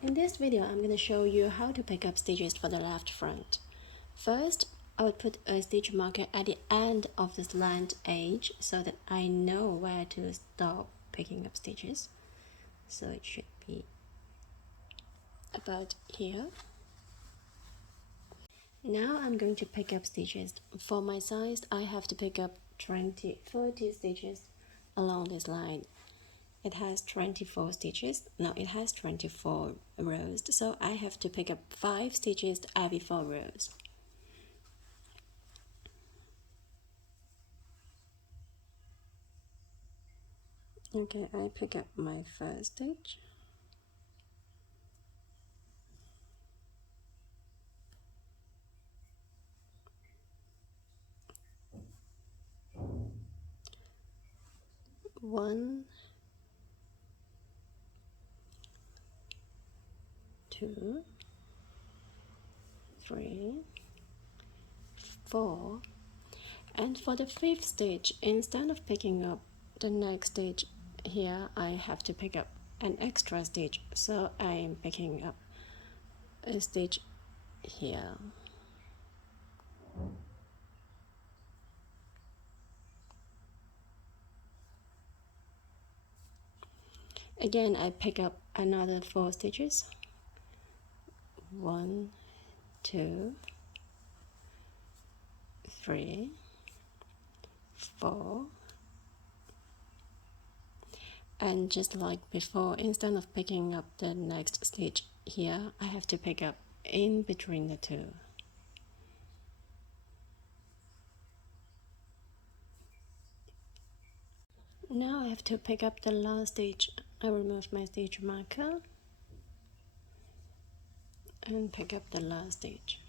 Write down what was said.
In this video, I'm going to show you how to pick up stitches for the left front. First, I would put a stitch marker at the end of the slant edge so that I know where to stop picking up stitches. So it should be about here. Now I'm going to pick up stitches. For my size, I have to pick up 30 stitches along this line. It has 24 stitches. Now it has 24 rows, so I have to pick up 5 stitches every 4 rows. Okay, I pick up my first stitch. One, two, three, 4, and for the 5th stitch, instead of picking up the next stitch here, I have to pick up an extra stitch, so I'm picking up a stitch here. Again, I pick up another 4 stitches. 1, 2, 3, 4, and just like before, instead of picking up the next stitch here, I have to pick up in between the two. Now I have to pick up the last stitch. I remove my stitch marker and pick up the last stitch.